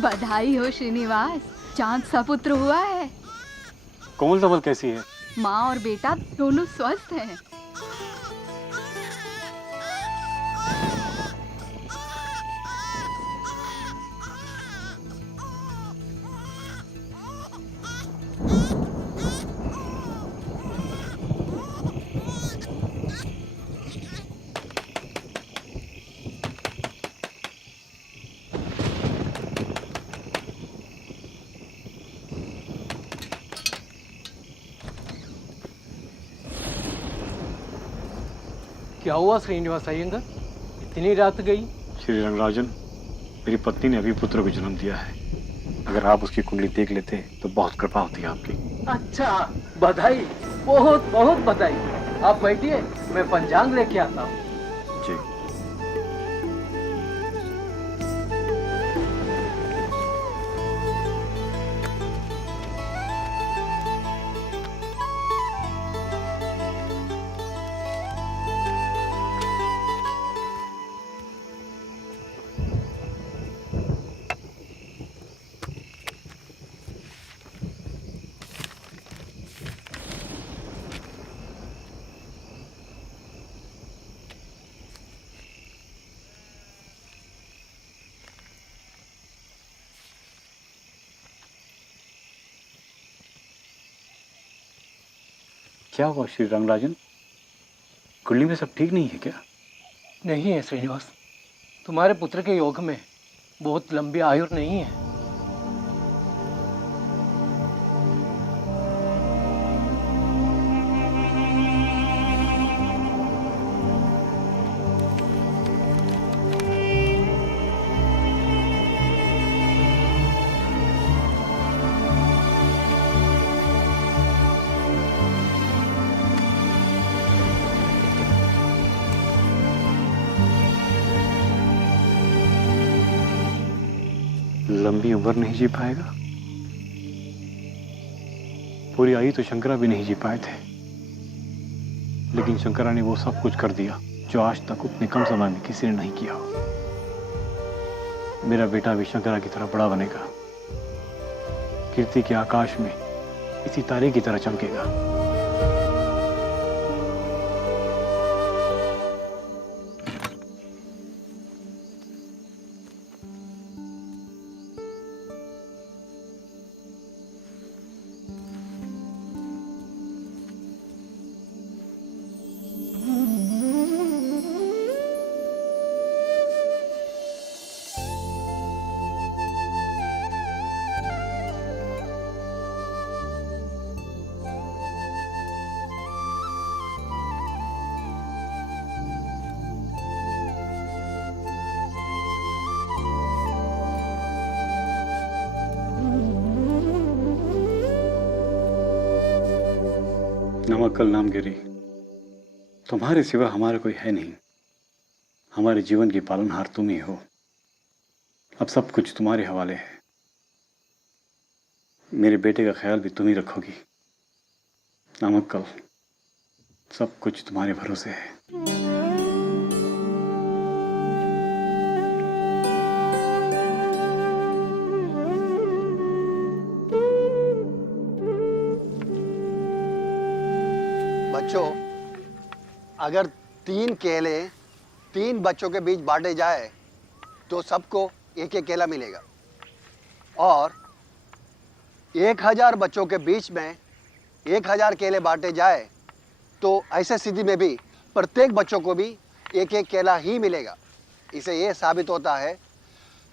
बधाई हो श्रीनिवास, चांद सपुत्र हुआ है। कोमल धवल कैसी है? माँ और बेटा दोनों स्वस्थ हैं। क्या हुआ श्रीनिवास अय्यंगार, इतनी रात गई? श्री रंगराजन, मेरी पत्नी ने अभी पुत्र को जन्म दिया है। अगर आप उसकी कुंडली देख लेते तो बहुत कृपा होती है आपकी। अच्छा, बधाई, बहुत बहुत बधाई। आप बैठिए, मैं पंचांग लेके आता हूँ। जी। क्या हुआ श्री रंगराजन? कुंडली में सब ठीक नहीं है क्या? नहीं है श्रीनिवास, तुम्हारे पुत्र के योग में बहुत लंबी आयु नहीं है। लंबी उम्र नहीं जी पाएगा? पूरी आयु तो शंकरा भी नहीं जी पाए थे, लेकिन शंकरा ने वो सब कुछ कर दिया जो आज तक उतने कम समय में किसी ने नहीं किया हो। मेरा बेटा भी शंकरा की तरह बड़ा बनेगा, कीर्ति के आकाश में इसी तारे की तरह चमकेगा। नमक कल नाम गिरी, तुम्हारे सिवा हमारा कोई है नहीं। हमारे जीवन की पालनहार तुम ही हो। अब सब कुछ तुम्हारे हवाले है। मेरे बेटे का ख्याल भी तुम ही रखोगी। नमक कल, सब कुछ तुम्हारे भरोसे है। बच्चों, अगर 3 केले 3 बच्चों के बीच बांटे जाए तो सबको एक एक केला मिलेगा, और 1000 बच्चों के बीच में 1000 केले बांटे जाए तो ऐसे स्थिति में भी प्रत्येक बच्चों को भी एक एक केला ही मिलेगा। इसे ये साबित होता है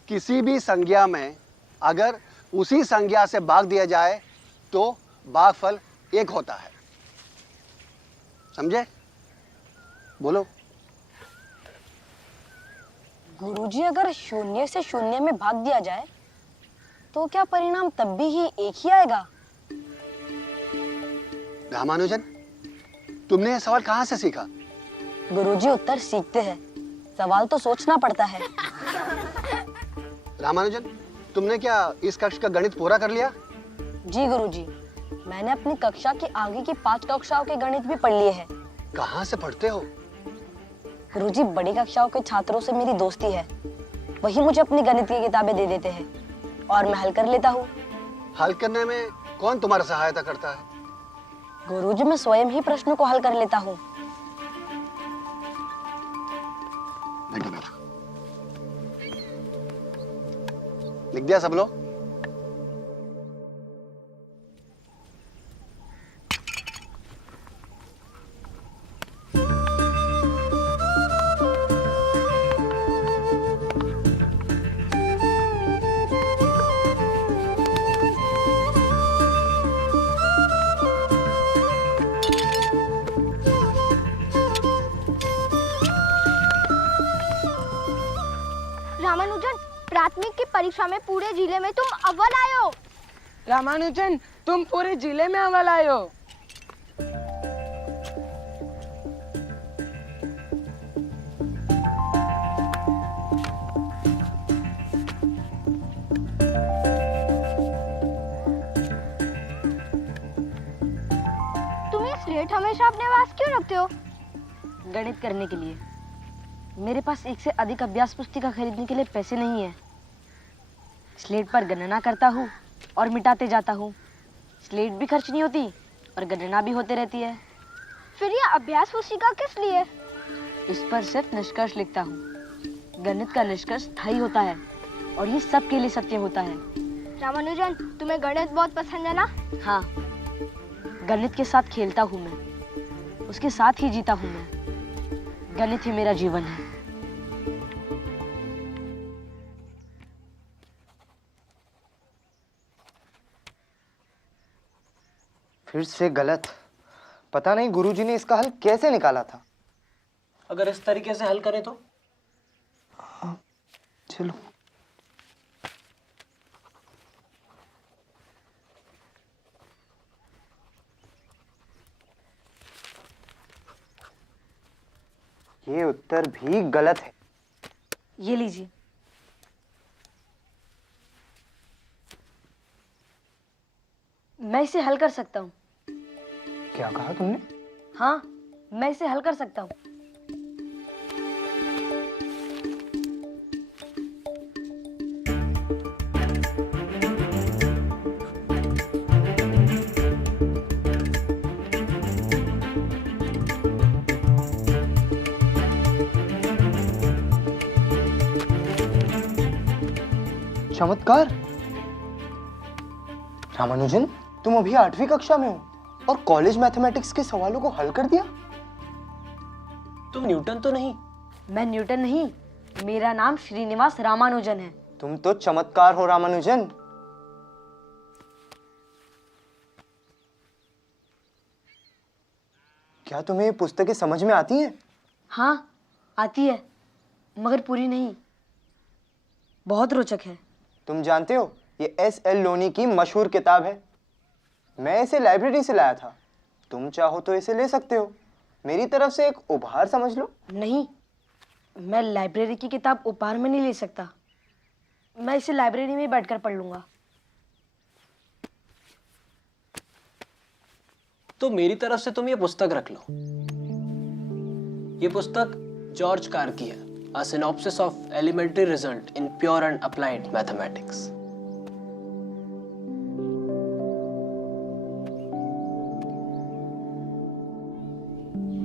किसी भी संज्ञा में अगर उसी संज्ञा से भाग दिया जाए तो भागफल एक होता है। समझे? बोलो। गुरुजी, अगर 0 से 0 में भाग दिया जाए तो क्या परिणाम तब भी ही एक ही आएगा? रामानुजन, तुमने यह सवाल कहाँ से सीखा? गुरुजी, उत्तर सीखते हैं, सवाल तो सोचना पड़ता है। रामानुजन, तुमने क्या इस कक्षा का गणित पूरा कर लिया? जी गुरुजी, मैंने अपनी कक्षा की आगे की 5 कक्षाओं के गणित भी पढ़ लिए हैं। कहाँ से पढ़ते हो? गुरुजी, बड़ी कक्षाओं के छात्रों से मेरी दोस्ती है, वही मुझे अपनी गणित की किताबें दे देते हैं। और मैं हल कर लेता हूँ। हल करने में कौन तुम्हारा सहायता करता है? गुरुजी, मैं स्वयं ही प्रश्नों को हल कर लेता हूँ। बैठो बैठो। लिख दिया सब लोग? रामानुजन, प्राथमिक की परीक्षा में पूरे जिले में तुम अव्वल आए हो। रामानुजन, तुम पूरे जिले में अव्वल आए हो। तुम ये स्लेट हमेशा अपने पास क्यों रखते हो? गणित करने के लिए। मेरे पास एक से अधिक अभ्यास पुस्तिका खरीदने के लिए पैसे नहीं है। स्लेट पर गणना करता हूँ और मिटाते जाता हूँ। स्लेट भी खर्च नहीं होती और गणना भी होते रहती है। फिर ये अभ्यास पुस्तिका किस लिए? इस पर सिर्फ निष्कर्ष लिखता हूँ। गणित का निष्कर्ष स्थायी होता है और ये सबके लिए सत्य होता है। रामानुजन, तुम्हें गणित बहुत पसंद है ना? हाँ, गणित के साथ खेलता हूँ मैं, उसके साथ ही जीता हूँ मैं। गणित ही मेरा जीवन है। फिर से गलत। पता नहीं गुरुजी ने इसका हल कैसे निकाला था। अगर इस तरीके से हल करें तो? चलो। ये उत्तर भी गलत है। ये लीजिए। मैं इसे हल कर सकता हूँ। क्या कहा तुमने? हाँ, मैं इसे हल कर सकता हूँ। चमत्कार। रामानुजन, तुम अभी 8वीं कक्षा में हो और कॉलेज मैथमेटिक्स के सवालों को हल कर दिया। तुम न्यूटन तो नहीं? मैं न्यूटन नहीं, मेरा नाम श्रीनिवास रामानुजन है। तुम तो चमत्कार हो रामानुजन। क्या तुम्हें ये पुस्तकें समझ में आती हैं? हाँ, आती है, मगर पूरी नहीं। बहुत रोचक है। तुम जानते हो, ये S.L. लोनी की मशहूर किताब है। मैं इसे लाइब्रेरी से लाया था। तुम चाहो तो इसे ले सकते हो। मेरी तरफ से एक उपहार समझ लो। नहीं, मैं लाइब्रेरी की किताब उपहार में नहीं ले सकता। मैं इसे लाइब्रेरी में बैठकर पढ़ लूंगा। तो मेरी तरफ से तुम ये पुस्तक रख लो। ये पुस्तक जॉर्ज कार की है, A Synopsis of Elementary Result in Pure and Applied Mathematics।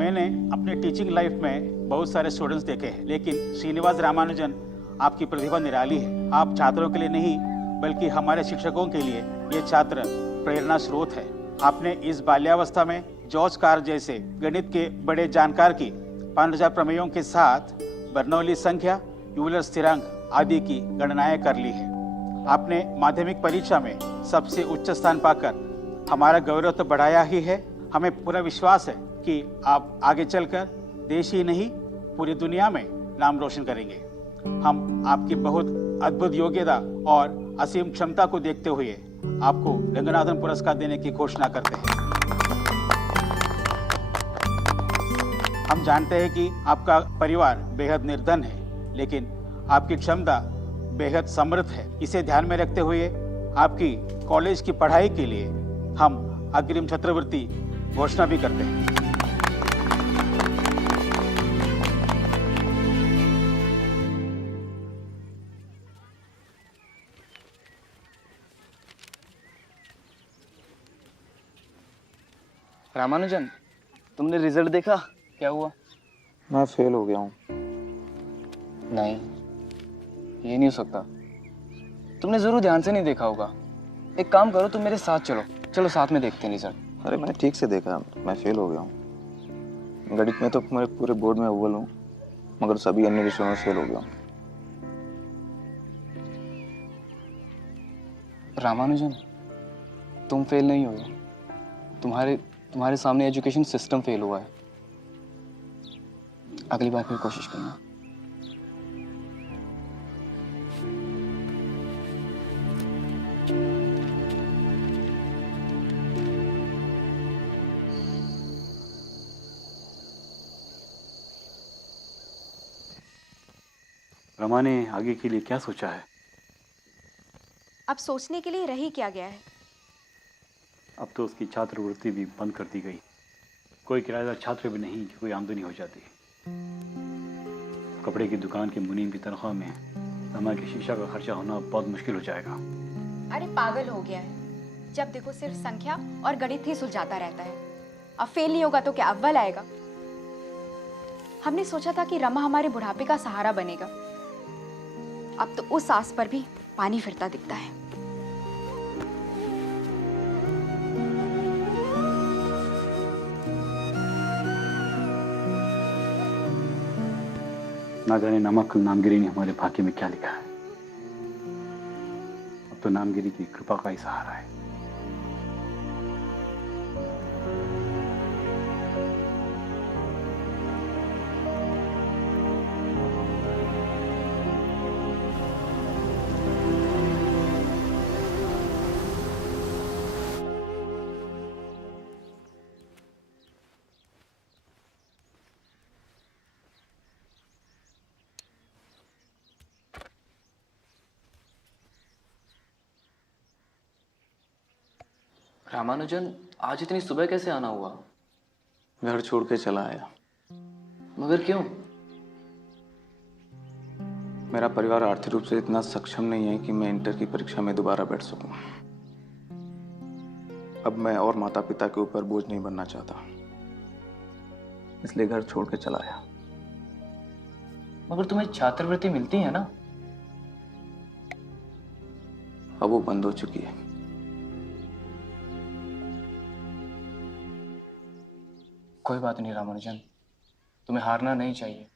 मैंने अपने टीचिंग लाइफ में बहुत सारे स्टूडेंट्स देखे हैं, लेकिन श्रीनिवास रामानुजन आपकी प्रतिभा निराली है। आप छात्रों के लिए नहीं बल्कि हमारे शिक्षकों के लिए ये छात्र प्रेरणा स्रोत है। आपने इस बाल्यावस्था में जॉर्ज कार जैसे गणित के बड़े जानकार की 5000 प्रमेयों के साथ बर्नौली संख्या, यूलर स्थिरांक आदि की गणनाएं कर ली है। आपने माध्यमिक परीक्षा में सबसे उच्च स्थान पाकर हमारा गौरव तो बढ़ाया ही है। हमें पूरा विश्वास है कि आप आगे चलकर देश ही नहीं पूरी दुनिया में नाम रोशन करेंगे। हम आपकी बहुत अद्भुत योग्यता और असीम क्षमता को देखते हुए आपको रंगनाथन पुरस्कार देने की घोषणा करते हैं। हम जानते हैं कि आपका परिवार बेहद निर्धन है, लेकिन आपकी क्षमता बेहद समृद्ध है। इसे ध्यान में रखते हुए आपकी कॉलेज की पढ़ाई के लिए हम अग्रिम छात्रवृत्ति घोषणा भी करते हैं। रामानुजन, तुमने रिजल्ट देखा? क्या हुआ? मैं फेल हो गया हूँ। नहीं, ये नहीं हो सकता। तुमने जरूर ध्यान से नहीं देखा होगा। एक काम करो, तुम मेरे साथ चलो। चलो साथ में देखते हैं रिजल्ट। अरे मैंने ठीक से देखा, मैं फेल हो गया हूँ। गणित में तो मेरे पूरे बोर्ड में अव्वल हूँ, मगर सभी अन्य विषयों में फेल हो गया हूँ। रामानुजन, तुम फेल नहीं हो, तुम्हारे सामने एजुकेशन सिस्टम फेल हुआ है। अगली बार फिर कोशिश करना। रमा ने आगे के लिए क्या सोचा है? अब सोचने के लिए रह ही क्या गया है। अब तो उसकी छात्रवृत्ति भी बंद कर दी गई। कोई किराएदार छात्र भी नहीं कि कोई आमदनी हो जाती। कपड़े की दुकान के मुनीम की तनख्वाह में रमा की शीशा का खर्चा होना बहुत मुश्किल हो जाएगा। अरे पागल हो गया है, जब देखो सिर्फ संख्या और गणित ही सुलझाता रहता है। अब फेल नहीं होगा तो क्या अव्वल आएगा? हमने सोचा था कि रमा हमारे बुढ़ापे का सहारा बनेगा। अब तो उस आस पर भी पानी फिरता दिखता है। ना जाने नमक नामगिरी ने हमारे भाग्य में क्या लिखा है। अब तो नामगिरी की कृपा का ही सहारा है। रामानुजन, आज इतनी सुबह कैसे आना हुआ? घर छोड़ के चला आया। मगर क्यों? मेरा परिवार आर्थिक रूप से इतना सक्षम नहीं है कि मैं इंटर की परीक्षा में दोबारा बैठ सकूं। अब मैं और माता पिता के ऊपर बोझ नहीं बनना चाहता, इसलिए घर छोड़ के चला आया। मगर तुम्हें छात्रवृत्ति मिलती है ना? अब वो बंद हो चुकी है। कोई बात नहीं रामानुजन, तुम्हें हारना नहीं चाहिए।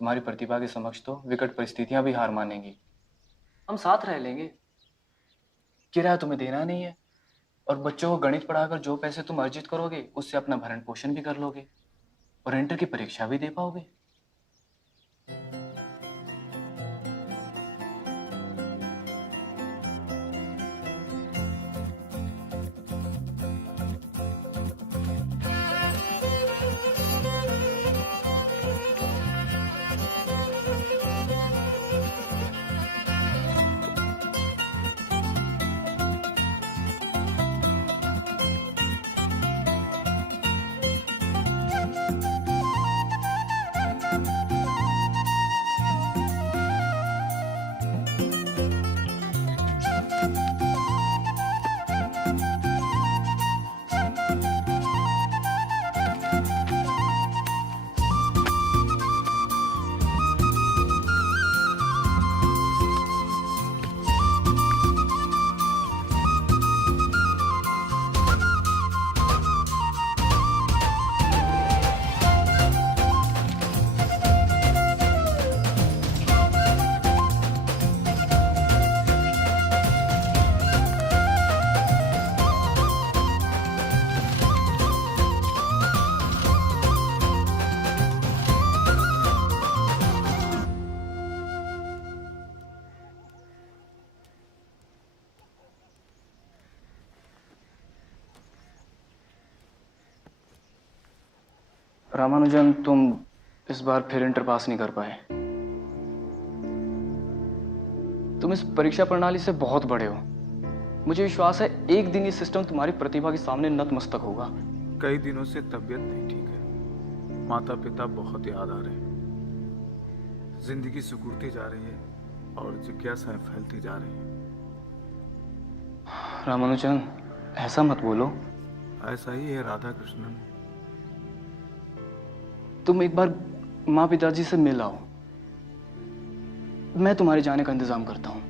तुम्हारी प्रतिभा के समक्ष तो विकट परिस्थितियां भी हार मानेंगी। हम साथ रह लेंगे। किराया तुम्हें देना नहीं है, और बच्चों को गणित पढ़ाकर जो पैसे तुम अर्जित करोगे उससे अपना भरण पोषण भी कर लोगे और इंटर की परीक्षा भी दे पाओगे। रामानुजन, तुम इस बार फिर इंटर पास नहीं कर पाए। तुम इस परीक्षा प्रणाली से बहुत बड़े हो। मुझे विश्वास है एक दिन ये सिस्टम तुम्हारी प्रतिभा के सामने नतमस्तक होगा। कई दिनों से तबीयत नहीं ठीक है, माता पिता बहुत याद आ रहे हैं, जिंदगी सिकुड़ती जा रही है और जिज्ञासाएं फैलती जा रही हैं। रामानुजन, ऐसा मत बोलो। ऐसा ही है राधा कृष्णन। तुम एक बार माँ पिताजी से मिल आओ, मैं तुम्हारे जाने का इंतजाम करता हूँ।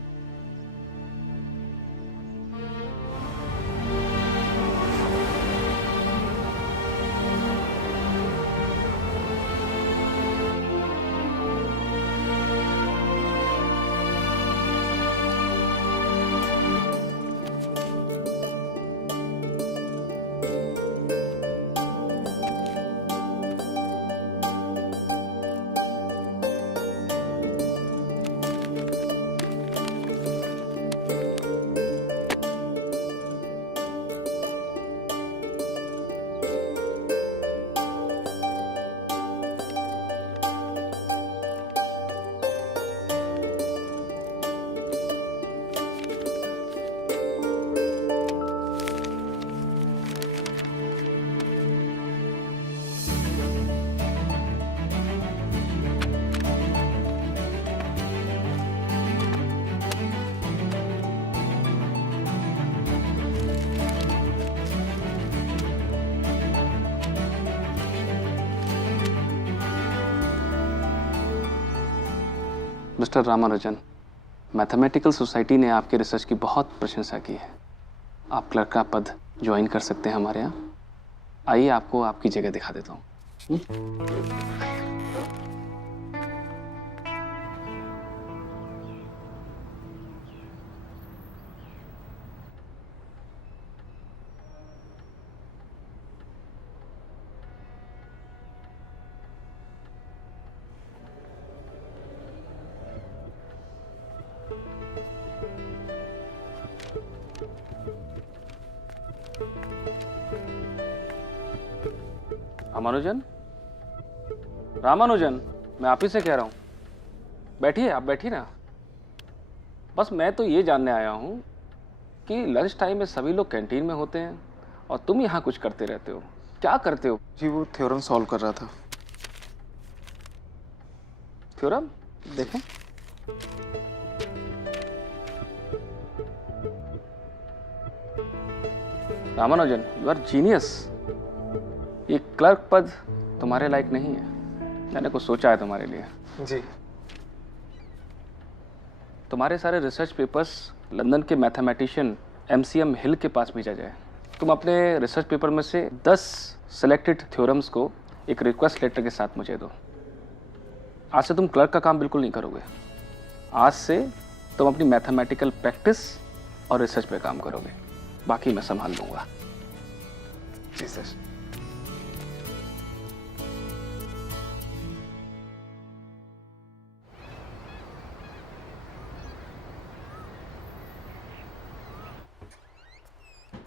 मिस्टर रामानुजन, मैथमेटिकल सोसाइटी ने आपके रिसर्च की बहुत प्रशंसा की है। आप क्लर्क का पद ज्वाइन कर सकते हैं हमारे यहाँ। आइए आपको आपकी जगह दिखा देता हूँ। रामानुजन, रामानुजन, मैं आप ही से कह रहा हूँ, बैठिए, आप बैठिए ना। बस मैं तो ये जानने आया हूँ कि लंच टाइम में सभी लोग कैंटीन में होते हैं और तुम यहाँ कुछ करते रहते हो। क्या करते हो? जी वो थ्योरम सॉल्व कर रहा था। थ्योरम देखें। Ramanujan, you are genius. ये क्लर्क पद तुम्हारे लायक नहीं है। मैंने कुछ सोचा है तुम्हारे लिए। जी। तुम्हारे सारे रिसर्च पेपर्स लंदन के मैथमेटिशियन MCM हिल के पास भेजा जाए। तुम अपने रिसर्च पेपर में से 10 सिलेक्टेड थ्योरम्स को एक रिक्वेस्ट लेटर के साथ मुझे दो। आज से तुम क्लर्क का काम बिल्कुल नहीं करोगे। आज से तुम अपनी मैथमेटिकल प्रैक्टिस और रिसर्च पे काम करोगे। बाकी मैं संभाल लूंगा। जी सर।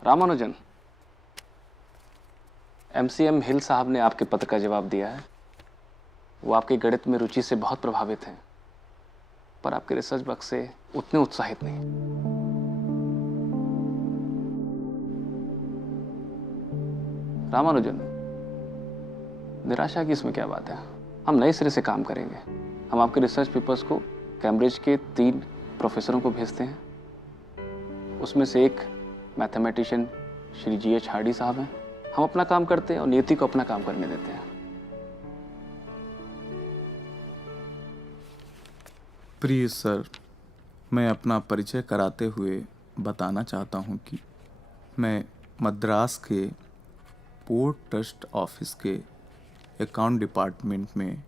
रामानुजन, MCM हिल साहब ने आपके पत्र का जवाब दिया है। वो आपके गणित में रुचि से बहुत प्रभावित हैं, पर आपके रिसर्च वर्क से उतने उत्साहित नहीं। रामानुजन, निराशा की इसमें क्या बात है? हम नए सिरे से काम करेंगे। हम आपके रिसर्च पेपर्स को कैम्ब्रिज के 3 प्रोफेसरों को भेजते हैं। उसमें से एक मैथमेटिशियन श्री GH हार्डी साहब हैं। हम अपना काम करते हैं और नियति को अपना काम करने देते हैं। प्रिय सर, मैं अपना परिचय कराते हुए बताना चाहता हूं कि मैं मद्रास के पोर्ट ट्रस्ट ऑफिस के अकाउंट डिपार्टमेंट में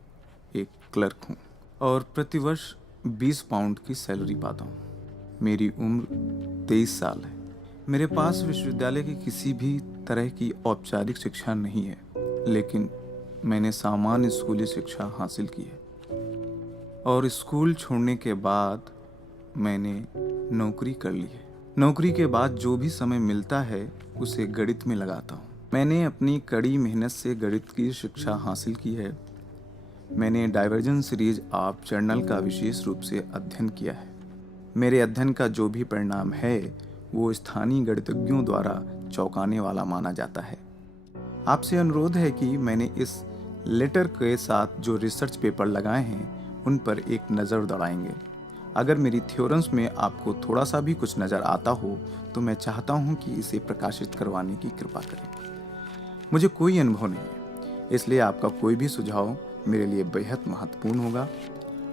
एक क्लर्क हूं और प्रतिवर्ष 20 पाउंड की सैलरी पाता हूं। मेरी उम्र 23 साल है। मेरे पास विश्वविद्यालय की किसी भी तरह की औपचारिक शिक्षा नहीं है, लेकिन मैंने सामान्य स्कूली शिक्षा हासिल की है और स्कूल छोड़ने के बाद मैंने नौकरी कर ली है। नौकरी के बाद जो भी समय मिलता है उसे गणित में लगाता हूँ। मैंने अपनी कड़ी मेहनत से गणित की शिक्षा हासिल की है। मैंने डाइवर्जेंस सीरीज ऑफ जर्नल का विशेष रूप से अध्ययन किया है। मेरे अध्ययन का जो भी परिणाम है वो स्थानीय गणितज्ञों द्वारा चौंकाने वाला माना जाता है। आपसे अनुरोध है कि मैंने इस लेटर के साथ जो रिसर्च पेपर लगाए हैं उन पर एक नज़र दौड़ाएंगे अगर मेरी थ्योरम्स में आपको थोड़ा सा भी कुछ नज़र आता हो तो मैं चाहता हूँ कि इसे प्रकाशित करवाने की कृपा करें। मुझे कोई अनुभव नहीं है, इसलिए आपका कोई भी सुझाव मेरे लिए बेहद महत्वपूर्ण होगा।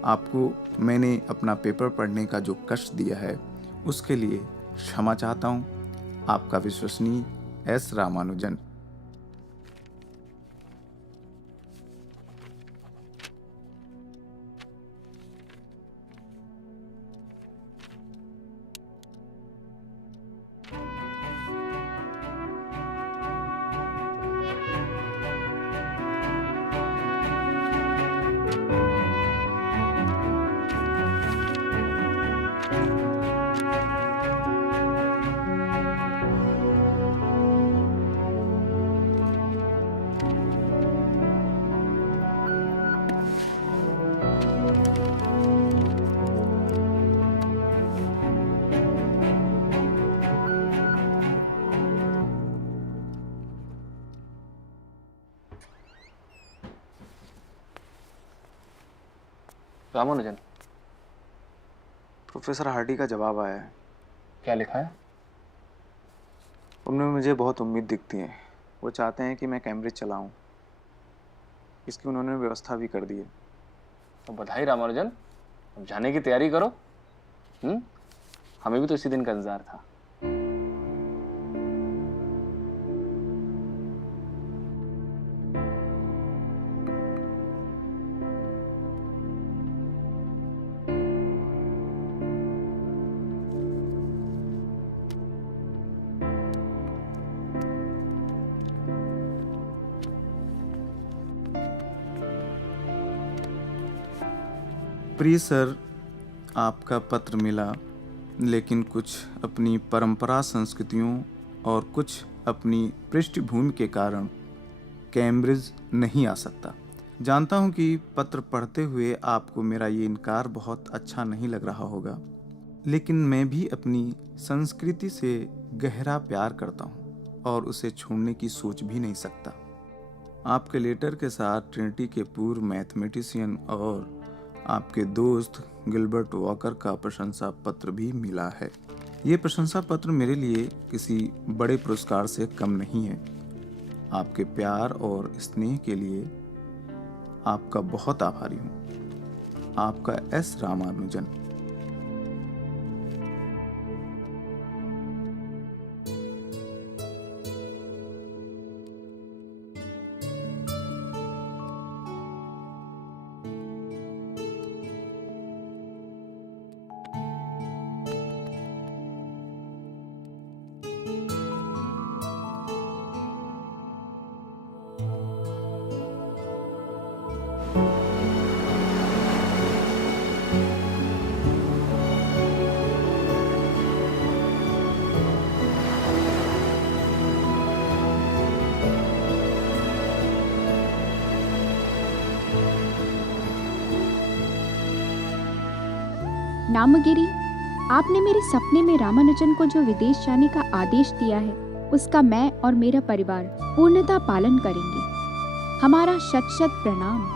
आपको मैंने अपना पेपर पढ़ने का जो कष्ट दिया है उसके लिए क्षमा चाहता हूँ। आपका विश्वसनीय S Ramanujan. Ramanujan, professor Hardy का जवाब आया है। क्या लिखा है? उनमें मुझे बहुत उम्मीद दिखती है। वो चाहते हैं कि मैं कैम्ब्रिज चलाऊं। इसकी उन्होंने व्यवस्था भी कर दी है। तो बधाई रामानुजन, अब जाने की तैयारी करो। हमें भी तो इसी दिन का इंतजार था। प्रिय सर, आपका पत्र मिला, लेकिन कुछ अपनी परंपरा संस्कृतियों और कुछ अपनी पृष्ठभूमि के कारण कैम्ब्रिज नहीं आ सकता। जानता हूं कि पत्र पढ़ते हुए आपको मेरा ये इनकार बहुत अच्छा नहीं लग रहा होगा, लेकिन मैं भी अपनी संस्कृति से गहरा प्यार करता हूं और उसे छोड़ने की सोच भी नहीं सकता। आपके लेटर के साथ ट्रिनिटी के पूर्व मैथमेटिशियन और आपके दोस्त गिलबर्ट वॉकर का प्रशंसा पत्र भी मिला है। ये प्रशंसा पत्र मेरे लिए किसी बड़े पुरस्कार से कम नहीं है। आपके प्यार और स्नेह के लिए आपका बहुत आभारी हूँ। आपका एस रामानुजन। नामगिरी, आपने मेरे सपने में रामानुजन को जो विदेश जाने का आदेश दिया है उसका मैं और मेरा परिवार पूर्णतः पालन करेंगे। हमारा शत शत प्रणाम।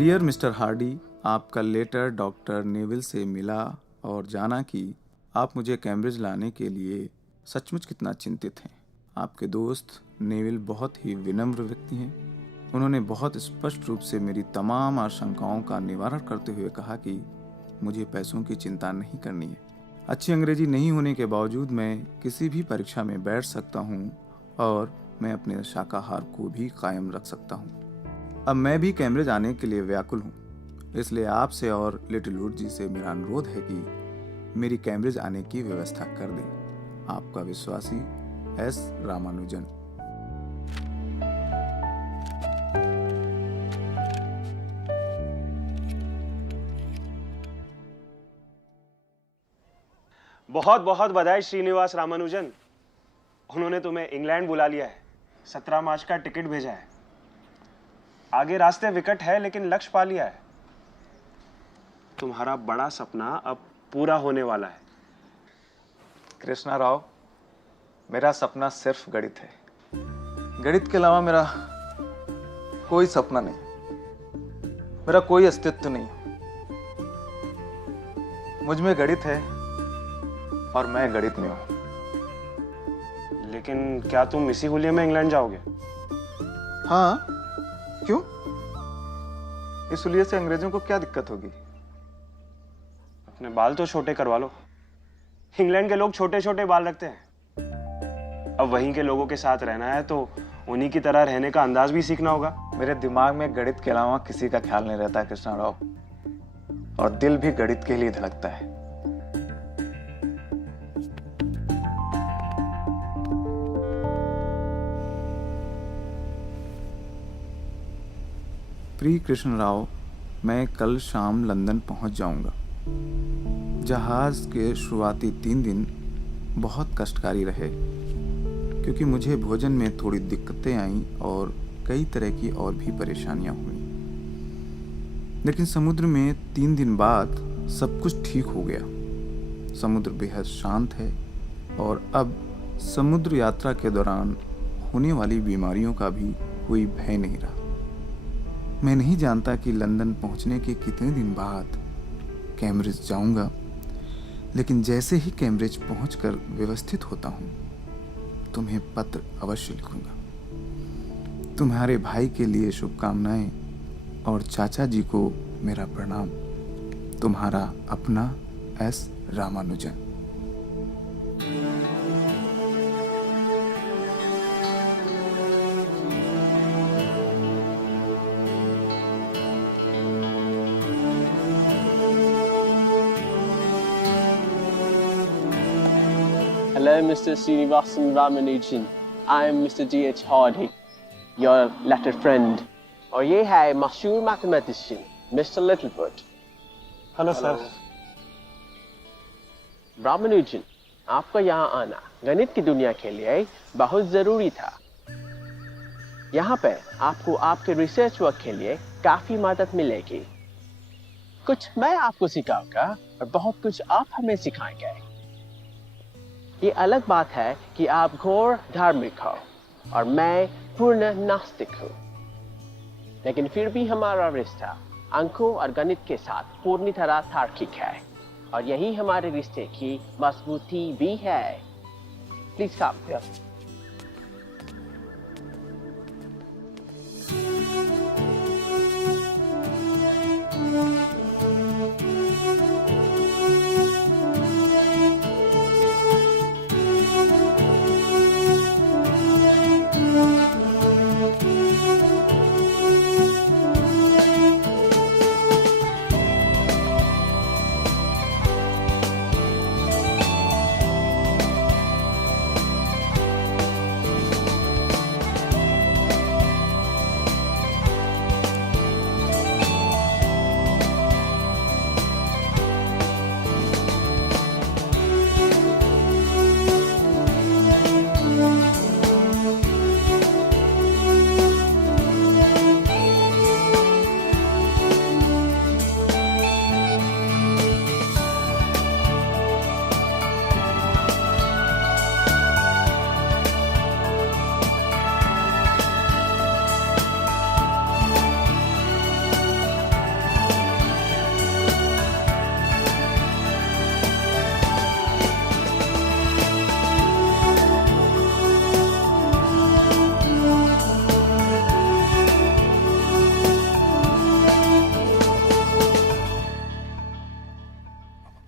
डियर मिस्टर हार्डी, आपका लेटर डॉक्टर नेविल से मिला और जाना कि आप मुझे कैम्ब्रिज लाने के लिए सचमुच कितना चिंतित हैं। आपके दोस्त नेविल बहुत ही विनम्र व्यक्ति हैं। उन्होंने बहुत स्पष्ट रूप से मेरी तमाम आशंकाओं का निवारण करते हुए कहा कि मुझे पैसों की चिंता नहीं करनी है। अच्छी अंग्रेजी नहीं होने के बावजूद मैं किसी भी परीक्षा में बैठ सकता हूँ और मैं अपने शाकाहार को भी कायम रख सकता हूँ। अब मैं भी कैम्ब्रिज आने के लिए व्याकुल हूँ, इसलिए आपसे और लिटिल वुड जी से मेरा अनुरोध है कि मेरी कैम्ब्रिज आने की व्यवस्था कर दें। आपका विश्वासी एस रामानुजन। बहुत बहुत बधाई श्रीनिवास रामानुजन। उन्होंने तुम्हें इंग्लैंड बुला लिया है। 17 मार्च का टिकट भेजा है। आगे रास्ते विकट है लेकिन लक्ष्य पा लिया है। तुम्हारा बड़ा सपना अब पूरा होने वाला है। कृष्णा राव, मेरा सपना सिर्फ गणित है। गणित के अलावा मेरा कोई सपना नहीं, मेरा कोई अस्तित्व नहीं। मुझ में गणित है और मैं गणित में हूं। लेकिन क्या तुम इसी हुलिये में इंग्लैंड जाओगे? हाँ, क्यों? इस हुलिये से अंग्रेजों को क्या दिक्कत होगी? अपने बाल तो छोटे करवा लो। इंग्लैंड के लोग छोटे छोटे बाल रखते हैं। अब वहीं के लोगों के साथ रहना है तो उन्हीं की तरह रहने का अंदाज भी सीखना होगा। मेरे दिमाग में गणित के अलावा किसी का ख्याल नहीं रहता कृष्णा राव, और दिल भी गणित के लिए धड़कता है। प्रिय कृष्ण राव, मैं कल शाम लंदन पहुंच जाऊंगा। जहाज के शुरुआती 3 दिन बहुत कष्टकारी रहे क्योंकि मुझे भोजन में थोड़ी दिक्कतें आईं और कई तरह की और भी परेशानियां हुई। लेकिन समुद्र में 3 दिन बाद सब कुछ ठीक हो गया। समुद्र बेहद शांत है और अब समुद्र यात्रा के दौरान होने वाली बीमारियों का भी कोई भय नहीं रहा। मैं नहीं जानता कि लंदन पहुंचने के कितने दिन बाद कैम्ब्रिज जाऊंगा, लेकिन जैसे ही कैम्ब्रिज पहुंचकर व्यवस्थित होता हूं, तुम्हें पत्र अवश्य लिखूंगा। तुम्हारे भाई के लिए शुभकामनाएं और चाचा जी को मेरा प्रणाम। तुम्हारा अपना S Ramanujan. Hello, Mr. Srinivasan Ramanujan. I am Mr. D.H. Hardy, your letter friend. और ये है मशहूर mathematician mister Littlefoot. Hello sir. Ramanujan, आपका यहाँ आना गणित की दुनिया के लिए बहुत जरूरी था। यहाँ पे आपको आपके रिसर्च वर्क के लिए काफी मदद मिलेगी। कुछ मैं आपको सिखाऊंगा और बहुत कुछ आप हमें सिखाएंगे। ये अलग बात है कि आप घोर धार्मिक हो और मैं पूर्ण नास्तिक हूँ, लेकिन फिर भी हमारा रिश्ता अंकों और गणित के साथ पूरी तरह तार्किक है और यही हमारे रिश्ते की मजबूती भी है। Please come.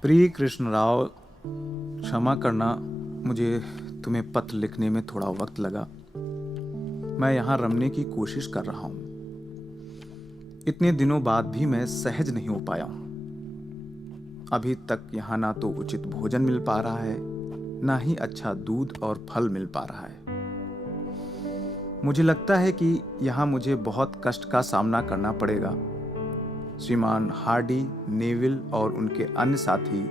प्रिय कृष्ण राव, क्षमा करना, मुझे तुम्हें पत्र लिखने में थोड़ा वक्त लगा। मैं यहाँ रमने की कोशिश कर रहा हूँ। इतने दिनों बाद भी मैं सहज नहीं हो पाया हूँ। अभी तक यहाँ ना तो उचित भोजन मिल पा रहा है, ना ही अच्छा दूध और फल मिल पा रहा है। मुझे लगता है कि यहाँ मुझे बहुत कष्ट का सामना करना पड़ेगा। श्रीमान हार्डी, नेविल और उनके अन्य साथी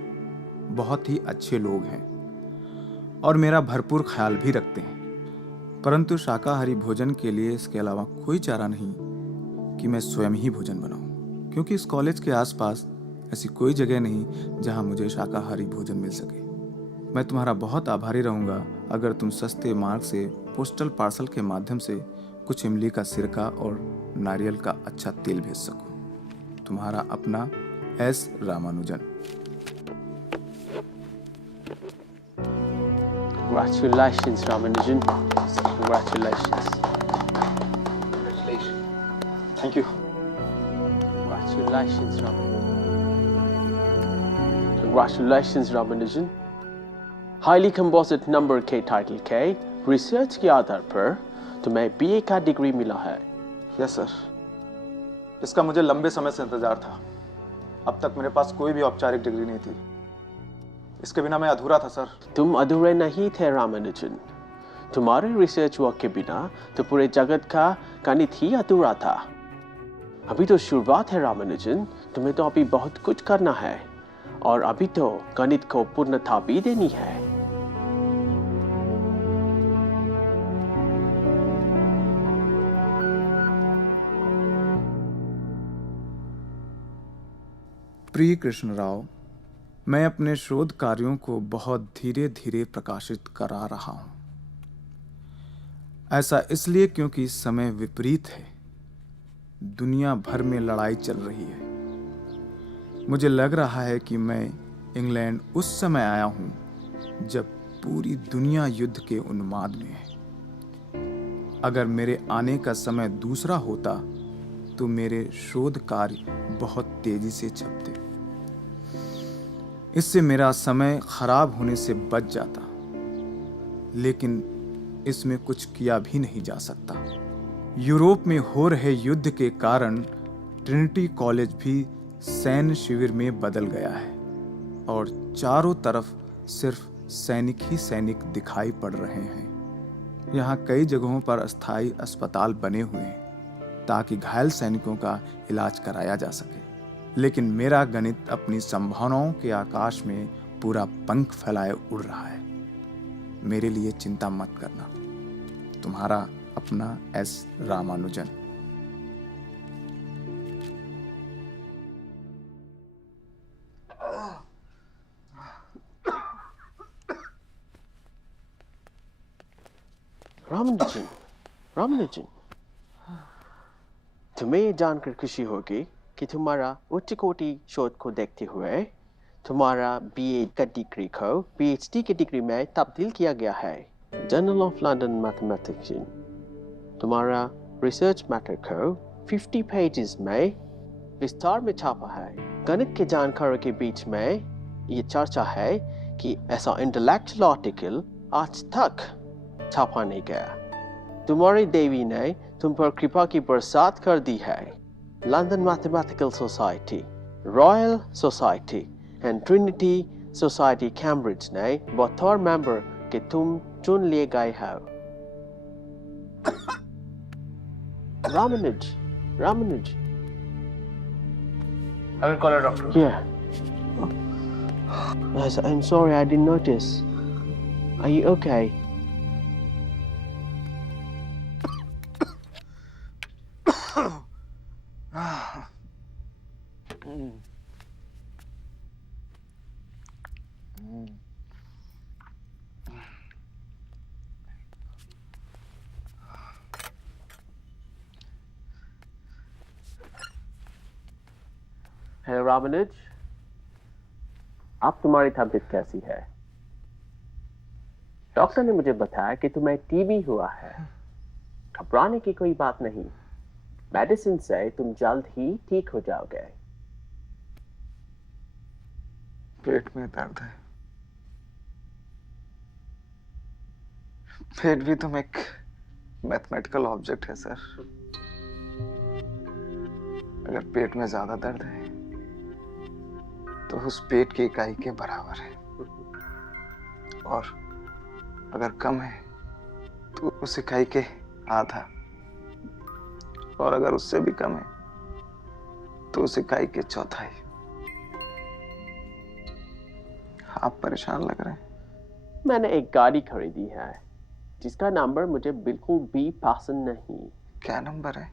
बहुत ही अच्छे लोग हैं और मेरा भरपूर ख्याल भी रखते हैं, परंतु शाकाहारी भोजन के लिए इसके अलावा कोई चारा नहीं कि मैं स्वयं ही भोजन बनाऊं, क्योंकि इस कॉलेज के आसपास ऐसी कोई जगह नहीं जहां मुझे शाकाहारी भोजन मिल सके। मैं तुम्हारा बहुत आभारी रहूंगा अगर तुम सस्ते मार्ग से पोस्टल पार्सल के माध्यम से कुछ इमली का सिरका और नारियल का अच्छा तेल भेज सको। तुम्हारा अपना S Ramanujan. Congratulations, Ramanujan. Congratulations. Thank you. Congratulations, Congratulations, Ramanujan. Highly composite number K title K, research के आधार पर तुम्हें BA का डिग्री मिला है। यस सर, इसका मुझे लंबे समय से इंतजार था। अब तक मेरे पास कोई भी औपचारिक डिग्री नहीं थी। इसके बिना मैं अधूरा था सर। तुम अधूरे नहीं थे रामानुजन। तुम्हारे रिसर्च वर्क के बिना तो पूरे जगत का गणित ही अधूरा था। अभी तो शुरुआत है रामानुजन, तुम्हें तो अभी बहुत कुछ करना है और अभी तो गणित को पूर्णता भी देनी है। प्रिय कृष्ण राव, मैं अपने शोध कार्यों को बहुत धीरे धीरे प्रकाशित करा रहा हूं। ऐसा इसलिए क्योंकि समय विपरीत है। दुनिया भर में लड़ाई चल रही है। मुझे लग रहा है कि मैं इंग्लैंड उस समय आया हूं जब पूरी दुनिया युद्ध के उन्माद में है। अगर मेरे आने का समय दूसरा होता तो मेरे शोध कार्य बहुत तेजी से छपते। इससे मेरा समय खराब होने से बच जाता, लेकिन इसमें कुछ किया भी नहीं जा सकता। यूरोप में हो रहे युद्ध के कारण ट्रिनिटी कॉलेज भी सैन्य शिविर में बदल गया है और चारों तरफ सिर्फ सैनिक ही सैनिक दिखाई पड़ रहे हैं। यहाँ कई जगहों पर अस्थायी अस्पताल बने हुए हैं ताकि घायल सैनिकों का इलाज कराया जा सके, लेकिन मेरा गणित अपनी संभावनाओं के आकाश में पूरा पंख फैलाए उड़ रहा है। मेरे लिए चिंता मत करना। तुम्हारा अपना एस रामानुजन। रामानुजन, तुम्हें ये जानकर खुशी होगी कि तुम्हारा उच्च कोटि शोध को देखते हुए तुम्हारा BA का डिग्री को PhD की डिग्री में तब्दील किया गया है। जर्नल ऑफ लंदन मैथमेटिक्स तुम्हारा रिसर्च मैटर को 50 पेजेस में विस्तार में छापा है। गणित के जानकारों के बीच में ये चर्चा है कि ऐसा इंटेलेक्चुअल आर्टिकल आज तक छापा नहीं गया। तुम्हारी देवी ने तुम पर कृपा की बरसात कर दी है। London mathematical society, royal society and Trinity society Cambridge ने बतौर मेंबर के तुम चुन लिए गए हो। Ramanuj. I will call a doctor. Yeah. Yes, I'm sorry, I didn't notice. Are you okay? Hello Ramanuj, अब तुम्हारी तबीयत कैसी है? डॉक्टर ने मुझे बताया कि तुम्हें टीबी हुआ है। घबराने की कोई बात नहीं, मेडिसिन से तुम जल्द ही ठीक हो जाओगे। पेट में दर्द है। पेट भी तो एक मैथमेटिकल ऑब्जेक्ट है सर। अगर पेट में ज्यादा दर्द है तो उस पेट की इकाई के बराबर है, और अगर कम है तो उस इकाई के आधा, और अगर उससे भी कम है तो उस इकाई के चौथाई। आप परेशान लग रहे हैं। मैंने एक गाड़ी खरीदी है जिसका नंबर मुझे बिल्कुल भी पसंद नहीं। क्या नंबर है?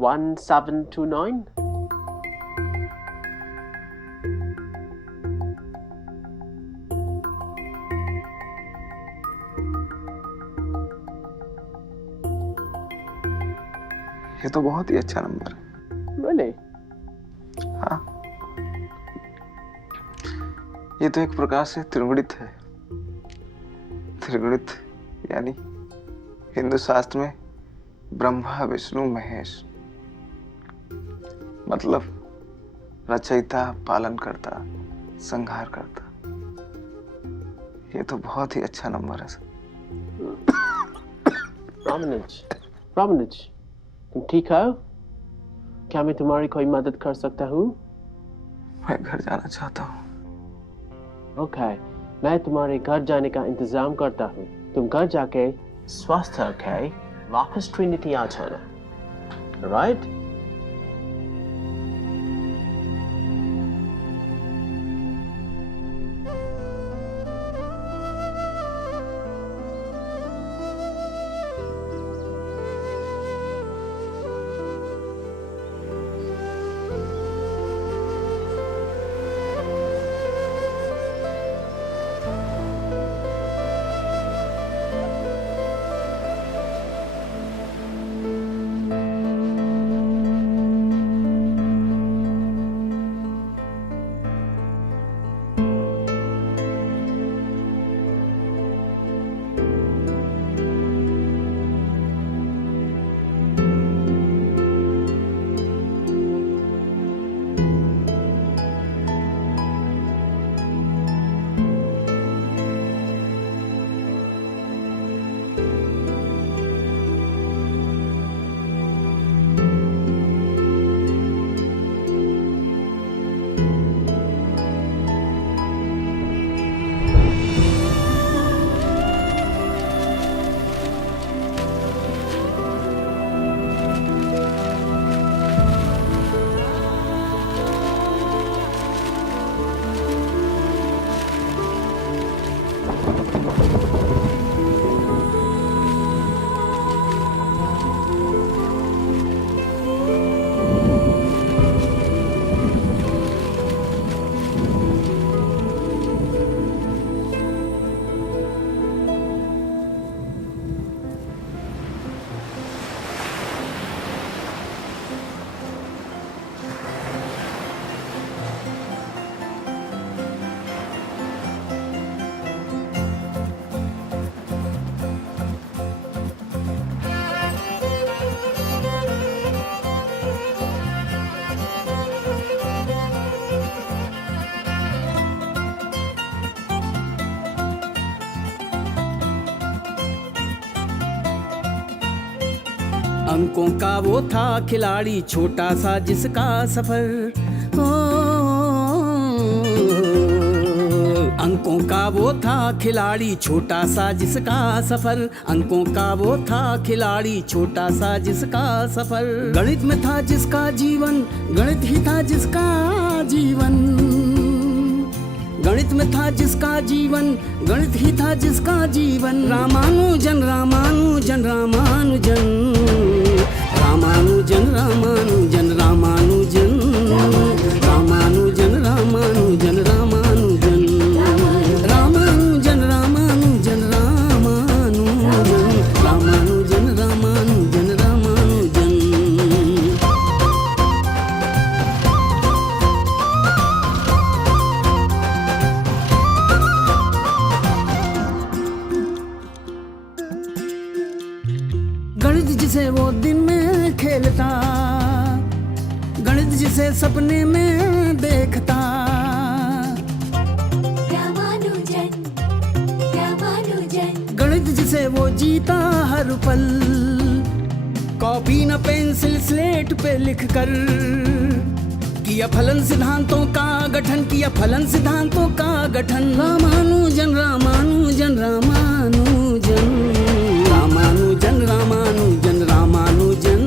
1729। ये तो बहुत ही अच्छा नंबर है। Really? हाँ, ये तो एक प्रकार से त्रिगुणित है। त्रिगुणित यानी हिंदू शास्त्र में ब्रह्मा विष्णु महेश, मतलब रचयिता, पालन करता, संहार करता। ये तो बहुत ही अच्छा नंबर है सर। रामानुज, तुम ठीक हो? क्या मैं तुम्हारी कोई मदद कर सकता हूँ? मैं घर जाना चाहता हूँ। ओके, मैं तुम्हारे घर जाने का इंतजाम करता हूँ। तुम घर जाके स्वस्थ होके वापस ट्रिनिटी आ जाना, राइट? अंकों का वो था खिलाड़ी छोटा सा जिसका सफर, अंकों का वो था खिलाड़ी छोटा सा जिसका सफर, अंकों का वो था खिलाड़ी छोटा सा जिसका सफर। गणित में था जिसका जीवन, गणित ही था जिसका जीवन, गणित में था जिसका जीवन, गणित ही था जिसका जीवन। रामानुजन रामानुजन रामानुजन रामानुजन रामानुजन रामानुजन रामानुजन रामानुजन रामानुजन रामानुजन रामानुजन रामानुजन रामानुजन रामानुजन रामानुजन। गणित जिसे वो दिन में खेलता, गणित जिसे सपने में देखता, रामानुजन रामानुजन। गणित जिसे वो जीता हर पल, कॉपी न पेंसिल स्लेट पे लिख कर किया फलन सिद्धांतों का गठन, किया फलन सिद्धांतों का गठन। रामानुजन रामानुजन रामानुजन रामानुजन रामानुजन रामानुजन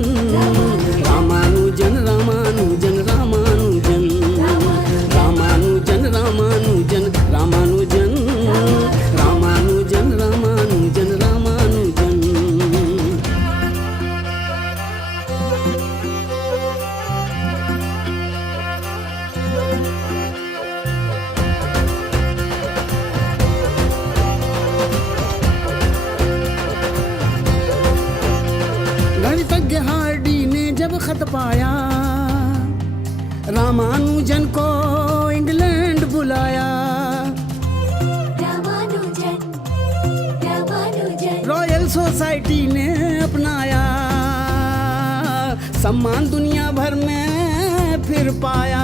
रामानुजन रामानुजन रामानुजन रामानुजन रामानुजन रामानुजन रामानुजन रामानुजन रामानुजन। गणितज्ञ हार्डी ने जब खत पाया, रामानुजन को इंग्लैंड बुलाया। रामानुजन रामानुजन रॉयल सोसाइटी ने अपनाया, सम्मान दुनिया भर में फिर पाया।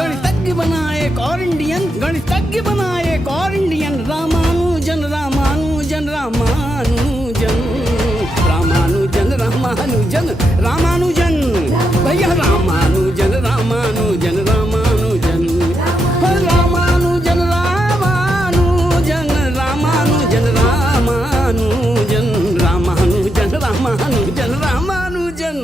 गणितज्ञ बना एक और इंडियन, गणितज्ञ बना एक और इंडियन। रामानुजन रामानुजन रामानुजन रामानुजन रामानुजन रामानुजन भैया रामानुजन रामानुजन रामानुजन रामानुजन रामानुजन रामानुजन रामानुजन रामानुजन रामानुजन रामानुजन।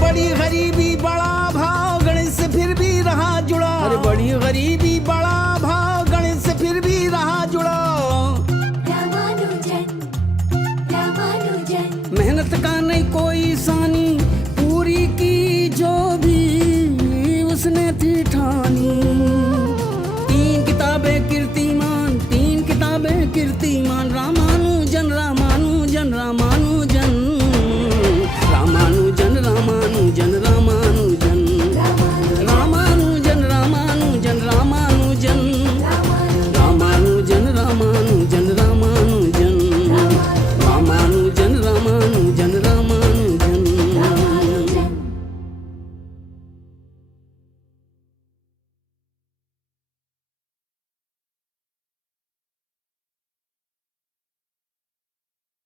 बड़ी गरीबी बड़ा भाव, गणित से फिर भी रहा जुड़ा। अरे बड़ी गरीबी